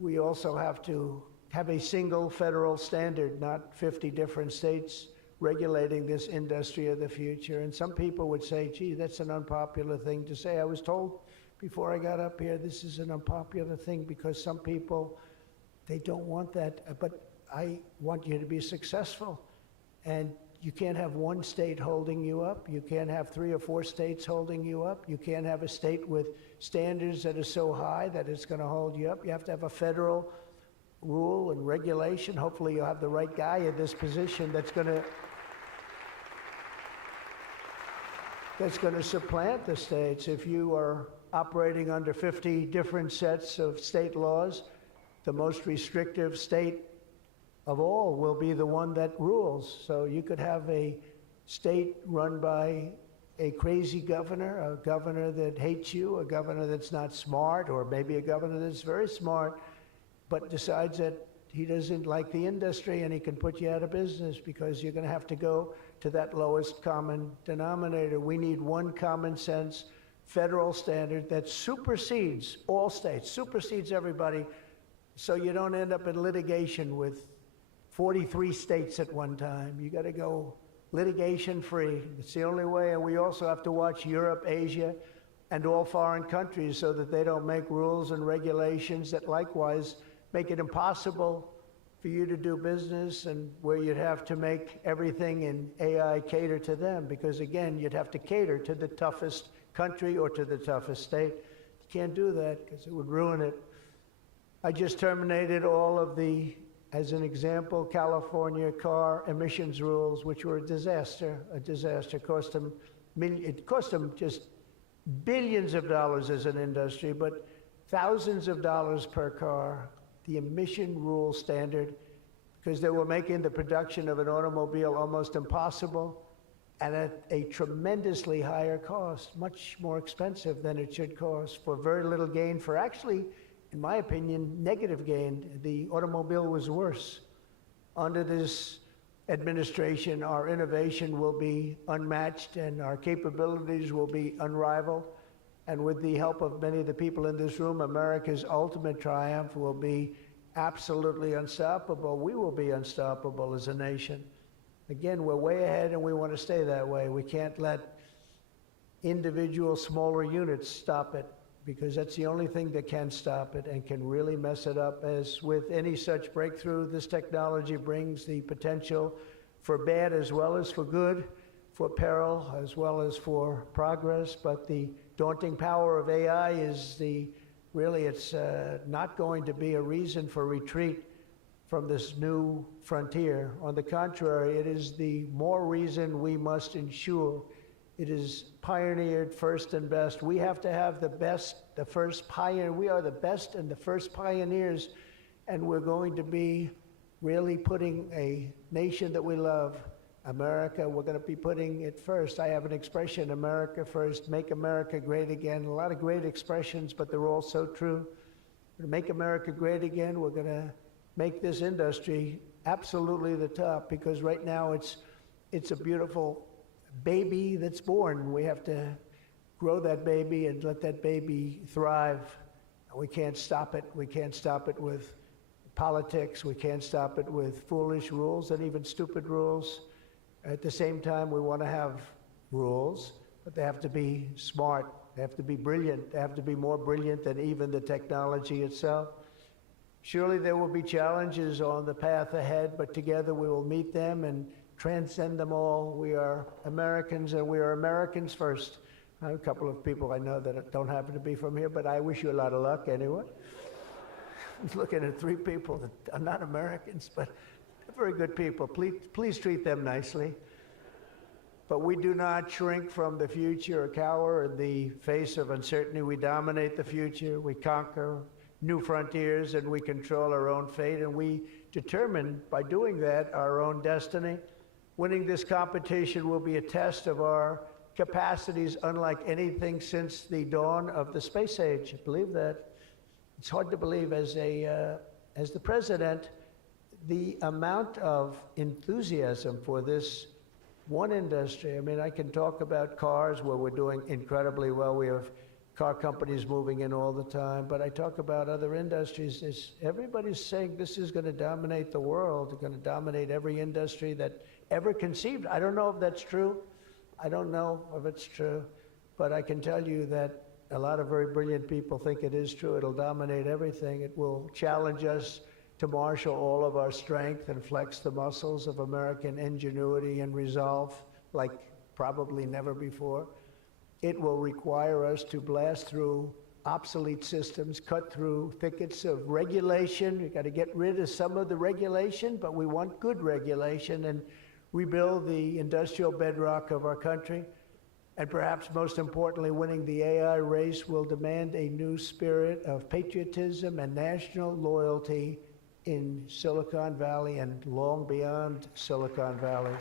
we also have to have a single federal standard, not 50 different states regulating this industry of the future. And some people would say, gee, that's an unpopular thing to say. I was told before I got up here, this is an unpopular thing because some people, they don't want that. But I want you to be successful. And you can't have one state holding you up. You can't have 3 or 4 states holding you up. You can't have a state with standards that are so high that it's going to hold you up. You have to have a federal rule and regulation. Hopefully you'll have the right guy in this position that's going to supplant the states. If you are operating under 50 different sets of state laws, the most restrictive state of all will be the one that rules. So you could have a state run by a crazy governor, a governor that hates you, a governor that's not smart, or maybe a governor that's very smart, but decides that he doesn't like the industry and he can put you out of business because you're going to have to go to that lowest common denominator. We need one common sense federal standard that supersedes all states, supersedes everybody, so you don't end up in litigation with 43 states at one time. You got to go litigation free. It's the only way. And we also have to watch Europe, Asia, and all foreign countries so that they don't make rules and regulations that likewise make it impossible for you to do business, and where you'd have to make everything in AI cater to them, because again, you'd have to cater to the toughest country or to the toughest state. You can't do that because it would ruin it. I just terminated all of the, as an example, California car emissions rules, which were a disaster. It cost them just billions of dollars as an industry, but thousands of dollars per car. The emission rule standard, because they were making the production of an automobile almost impossible and at a tremendously higher cost, much more expensive than it should cost, for very little gain, for actually, in my opinion, negative gain. The automobile was worse. Under this administration, our innovation will be unmatched and our capabilities will be unrivaled. And with the help of many of the people in this room, America's ultimate triumph will be absolutely unstoppable. We will be unstoppable as a nation. Again, we're way ahead and we want to stay that way. We can't let individual smaller units stop it, because that's the only thing that can stop it and can really mess it up. As with any such breakthrough, this technology brings the potential for bad as well as for good, for peril as well as for progress. But the daunting power of AI is it's not going to be a reason for retreat from this new frontier. On the contrary, it is the more reason we must ensure it is pioneered first and best. We have to have the best, the first pioneer. We are the best and the first pioneers, and we're going to be really putting a nation that we love, America, we're going to be putting it first. I have an expression, America first, make America great again. A lot of great expressions, but they're all so true. To make America great again, we're going to make this industry absolutely the top, because right now it's a beautiful baby that's born. We have to grow that baby and let that baby thrive. We can't stop it. We can't stop it with politics. We can't stop it with foolish rules and even stupid rules. At the same time, we want to have rules, but they have to be smart. They have to be brilliant. They have to be more brilliant than even the technology itself. Surely there will be challenges on the path ahead, but together we will meet them and transcend them all. We are Americans, and we are Americans first. I have a couple of people I know that don't happen to be from here, but I wish you a lot of luck anyway. I was looking at 3 people that are not Americans, but they're very good people. Please treat them nicely. But we do not shrink from the future or cower in the face of uncertainty. We dominate the future. We conquer new frontiers, and we control our own fate, and we determine by doing that our own destiny. Winning this competition will be a test of our capacities unlike anything since the dawn of the space age. I believe that. It's hard to believe as the president, the amount of enthusiasm for this one industry. I mean, I can talk about cars where we're doing incredibly well. We have car companies moving in all the time. But I talk about other industries. Everybody's saying this is going to dominate the world. It's going to dominate every industry that ever conceived. I don't know if that's true. I don't know if it's true. But I can tell you that a lot of very brilliant people think it is true. It'll dominate everything. It will challenge us to marshal all of our strength and flex the muscles of American ingenuity and resolve like probably never before. It will require us to blast through obsolete systems, cut through thickets of regulation. We've got to get rid of some of the regulation, but we want good regulation and rebuild the industrial bedrock of our country. And perhaps most importantly, winning the AI race will demand a new spirit of patriotism and national loyalty in Silicon Valley and long beyond Silicon Valley.